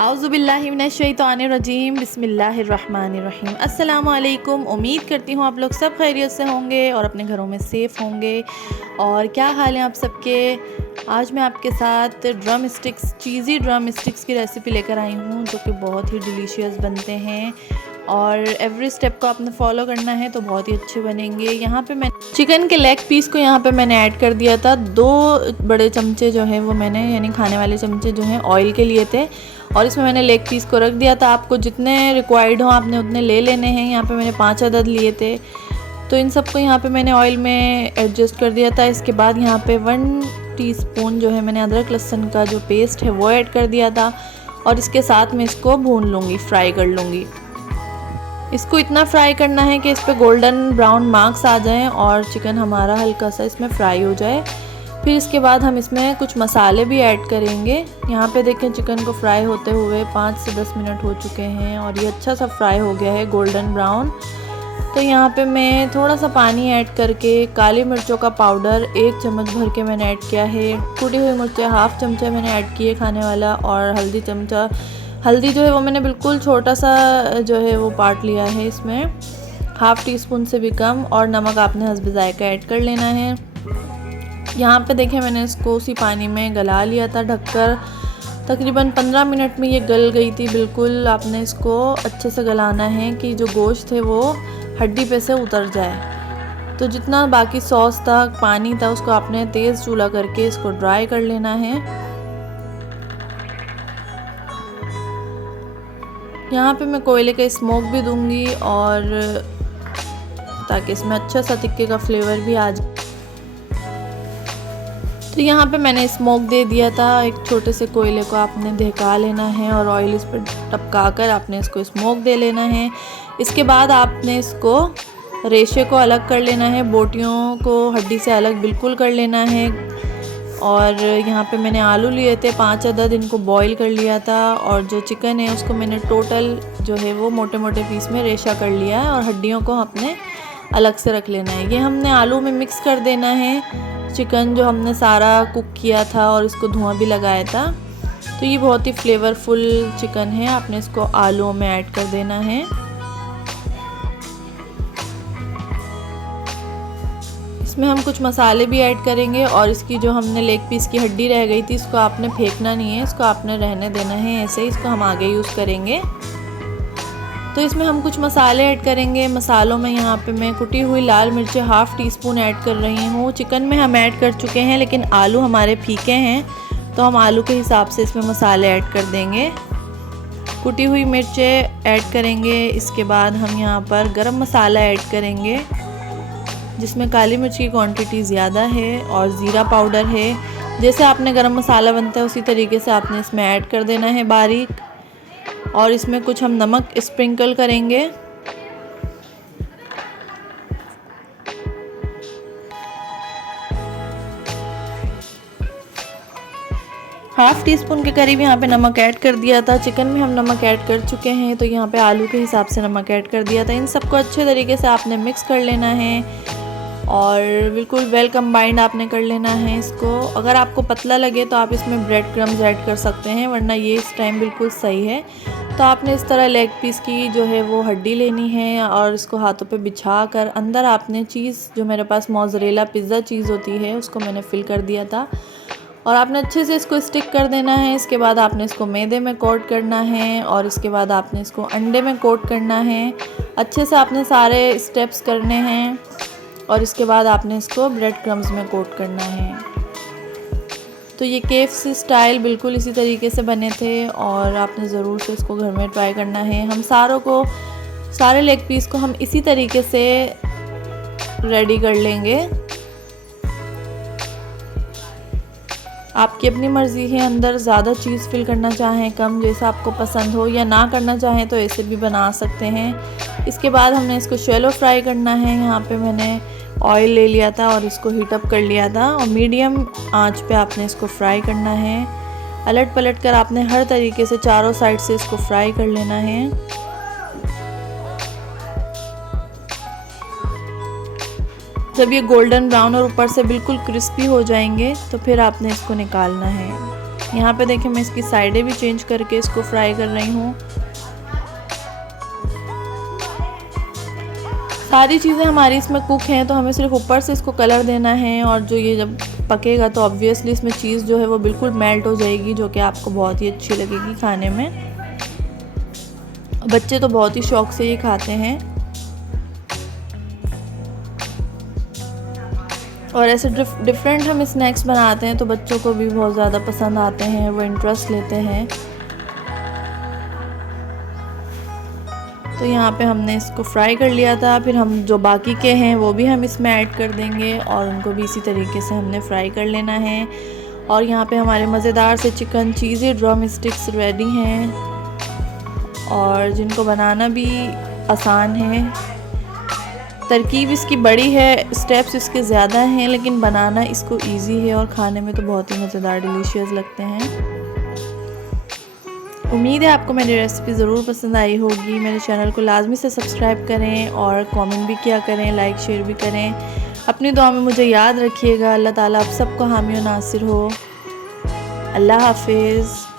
आउज़ुबिल्लाहि मिनश्शैतानिर्रजीम बिस्मिल्लाहिर्रहमानिर्रहीम। अस्सलामु अलैकुम। उम्मीद करती हूँ आप लोग सब खैरियत से होंगे और अपने घरों में सेफ़ होंगे। और क्या हाल है आप सबके। आज मैं आपके साथ चीज़ी ड्रम स्टिक्स की रेसिपी लेकर आई हूँ, जो कि बहुत ही डिलीशियस बनते हैं और एवरी स्टेप को आपने फॉलो करना है तो बहुत ही अच्छे बनेंगे। यहाँ पे मैं चिकन के लेग पीस को यहाँ पे मैंने ऐड कर दिया था। 2 बड़े चमचे जो है वो मैंने यानी खाने वाले चमचे जो हैं ऑयल के लिए थे, और इसमें मैंने लेग पीस को रख दिया था। आपको जितने रिक्वायर्ड हो आपने उतने ले लेने हैं। यहाँ पे मैंने 5 अदद लिए थे, तो इन सबको यहाँ पे मैंने ऑयल में एडजस्ट कर दिया था। इसके बाद यहाँ पे 1 टीस्पून जो है मैंने अदरक लहसुन का जो पेस्ट है वो ऐड कर दिया था, और इसके साथ में इसको भून लूँगी, फ्राई कर लूँगी। इसको इतना फ्राई करना है कि इस पर गोल्डन ब्राउन मार्क्स आ जाएं और चिकन हमारा हल्का सा इसमें फ्राई हो जाए। फिर इसके बाद हम इसमें कुछ मसाले भी ऐड करेंगे। यहाँ पे देखें चिकन को फ्राई होते हुए 5 से 10 मिनट हो चुके हैं और ये अच्छा सा फ्राई हो गया है गोल्डन ब्राउन। तो यहाँ पे मैं थोड़ा सा पानी ऐड करके काली मिर्चों का पाउडर 1 चम्मच भर के मैंने ऐड किया है। कुटी हुई मिर्चें हाफ चमचा मैंने ऐड की है खाने वाला, और हल्दी जो है वो मैंने बिल्कुल छोटा सा जो है वो पार्ट लिया है, इसमें हाफ टी स्पून से भी कम। और नमक आपने हस्ब ज़ायका ऐड कर लेना है। यहाँ पे देखें मैंने इसको उसी पानी में गला लिया था ढककर। तकरीबन 15 मिनट में ये गल गई थी बिल्कुल। आपने इसको अच्छे से गलाना है कि जो गोश्त है वो हड्डी पे से उतर जाए। तो जितना बाकी सॉस था, पानी था, उसको आपने तेज़ चूल्हा करके इसको ड्राई कर लेना है। यहाँ पे मैं कोयले का स्मोक भी दूंगी, और ताकि इसमें अच्छा सा टिक्के का फ्लेवर भी आ जाए। तो यहाँ पे मैंने स्मोक दे दिया था। एक छोटे से कोयले को आपने दहका लेना है और ऑयल इस पर टपका कर आपने इसको स्मोक दे लेना है। इसके बाद आपने इसको रेशे को अलग कर लेना है, बोटियों को हड्डी से अलग बिल्कुल कर लेना है। और यहाँ पे मैंने आलू लिए थे 5 अदद, इनको बॉईल कर लिया था। और जो चिकन है उसको मैंने टोटल जो है वो मोटे मोटे पीस में रेशा कर लिया है, और हड्डियों को हमने अलग से रख लेना है। ये हमने आलू में मिक्स कर देना है चिकन जो हमने सारा कुक किया था, और इसको धुआं भी लगाया था। तो ये बहुत ही फ्लेवरफुल चिकन है। आपने इसको आलूओं में ऐड कर देना है। इसमें हम कुछ मसाले भी ऐड करेंगे, और इसकी जो हमने लेग पीस की हड्डी रह गई थी इसको आपने फेंकना नहीं है, इसको आपने रहने देना है ऐसे ही। इसको हम आगे यूज़ करेंगे। तो इसमें हम कुछ मसाले ऐड करेंगे। मसालों में यहाँ पे मैं कुटी हुई लाल मिर्चें हाफ टी स्पून ऐड कर रही हूँ। चिकन में हम ऐड कर चुके हैं, लेकिन आलू हमारे फीके हैं तो हम आलू के हिसाब से इसमें मसाले ऐड कर देंगे। कुटी हुई मिर्चें ऐड करेंगे। इसके बाद हम यहाँ पर गरम मसाला ऐड करेंगे, जिसमें काली मिर्च की क्वांटिटी ज़्यादा है, और ज़ीरा पाउडर है। जैसे आपने गरम मसाला बनता है उसी तरीके से आपने इसमें ऐड कर देना है बारीक। और इसमें कुछ हम नमक स्प्रिंकल करेंगे। हाफ टी स्पून के करीब यहाँ पे नमक ऐड कर दिया था। चिकन में हम नमक ऐड कर चुके हैं, तो यहाँ पे आलू के हिसाब से नमक ऐड कर दिया था। इन सबको अच्छे तरीके से आपने मिक्स कर लेना है, और बिल्कुल वेल कंबाइंड आपने कर लेना है इसको। अगर आपको पतला लगे तो आप इसमें ब्रेड क्रम्स ऐड कर सकते हैं, वरना ये इस टाइम बिल्कुल सही है। तो आपने इस तरह लेग पीस की जो है वो हड्डी लेनी है, और इसको हाथों पे बिछा कर अंदर आपने चीज़, जो मेरे पास मोज़रेला पिज़्ज़ा चीज़ होती है, उसको मैंने फिल कर दिया था, और आपने अच्छे से इसको स्टिक कर देना है। इसके बाद आपने इसको मैदे में कोट करना है, और इसके बाद आपने इसको अंडे में कोट करना है। अच्छे से आपने सारे स्टेप्स करने हैं, और इसके बाद आपने इसको ब्रेड क्रम्स में कोट करना है। तो ये KFC स्टाइल बिल्कुल इसी तरीके से बने थे, और आपने ज़रूर से इसको घर में ट्राई करना है। हम सारे लेग पीस को हम इसी तरीके से रेडी कर लेंगे। आपकी अपनी मर्ज़ी है, अंदर ज़्यादा चीज़ फिल करना चाहें कम, जैसा आपको पसंद हो, या ना करना चाहें तो ऐसे भी बना सकते हैं। इसके बाद हमने इसको शैलो फ्राई करना है। यहाँ पे मैंने ऑयल ले लिया था और इसको हीट अप कर लिया था, और मीडियम आंच पे आपने इसको फ्राई करना है। अलट पलट कर आपने हर तरीके से चारों साइड से इसको फ्राई कर लेना है। जब ये गोल्डन ब्राउन और ऊपर से बिल्कुल क्रिस्पी हो जाएंगे तो फिर आपने इसको निकालना है। यहाँ पे देखिए मैं इसकी साइडें भी चेंज करके इसको फ्राई कर रही हूँ। सारी चीज़ें हमारी इसमें कुक हैं, तो हमें सिर्फ ऊपर से इसको कलर देना है, और जो ये जब पकेगा तो ऑब्वियसली इसमें चीज़ जो है वो बिल्कुल मेल्ट हो जाएगी, जो कि आपको बहुत ही अच्छी लगेगी खाने में। बच्चे तो बहुत ही शौक़ से ये खाते हैं, और ऐसे डिफरेंट हम स्नैक्स बनाते हैं तो बच्चों को भी बहुत ज़्यादा पसंद आते हैं, वो इंटरेस्ट लेते हैं। तो यहाँ पे हमने इसको फ्राई कर लिया था, फिर हम जो बाकी के हैं वो भी हम इसमें ऐड कर देंगे और उनको भी इसी तरीके से हमने फ्राई कर लेना है। और यहाँ पे हमारे मज़ेदार से चिकन चीज़ी ड्रम स्टिक्स रेडी हैं, और जिनको बनाना भी आसान है। तरकीब इसकी बड़ी है, स्टेप्स इसके ज़्यादा हैं, लेकिन बनाना इसको इजी है और खाने में तो बहुत ही मज़ेदार डिलीशियस लगते हैं। उम्मीद है आपको मेरी रेसिपी ज़रूर पसंद आई होगी। मेरे चैनल को लाजमी से सब्सक्राइब करें और कमेंट भी किया करें, लाइक शेयर भी करें। अपनी दुआ में मुझे याद रखिएगा। अल्लाह ताला आप सबको हामी और नासिर हो। अल्लाह हाफिज़।